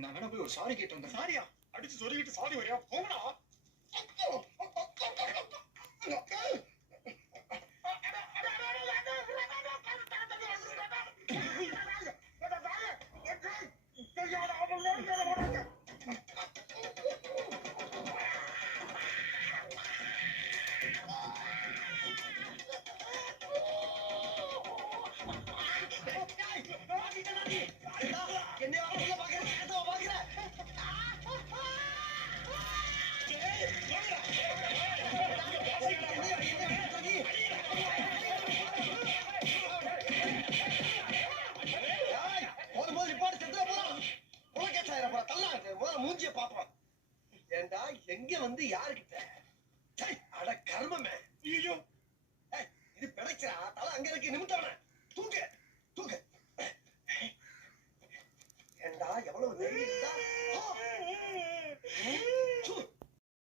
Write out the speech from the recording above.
நான் வேணா போய் ஒரு சாரி கேட்டு வந்தேன். சாரியா? அடிச்சு சொருகிட்டு சாரி வரியா? போங்கடா. மூஞ்சிய பாப்போம். ஏண்டா எங்க வந்து யாருக்கிட்ட? அட கர்மமே. ஐயோ இது பிழைச்சா தலை அங்க இருக்கு. நிமித்தவன தூக்கு தூக்கு. ஏண்டா எவ்வளவு தைரியம்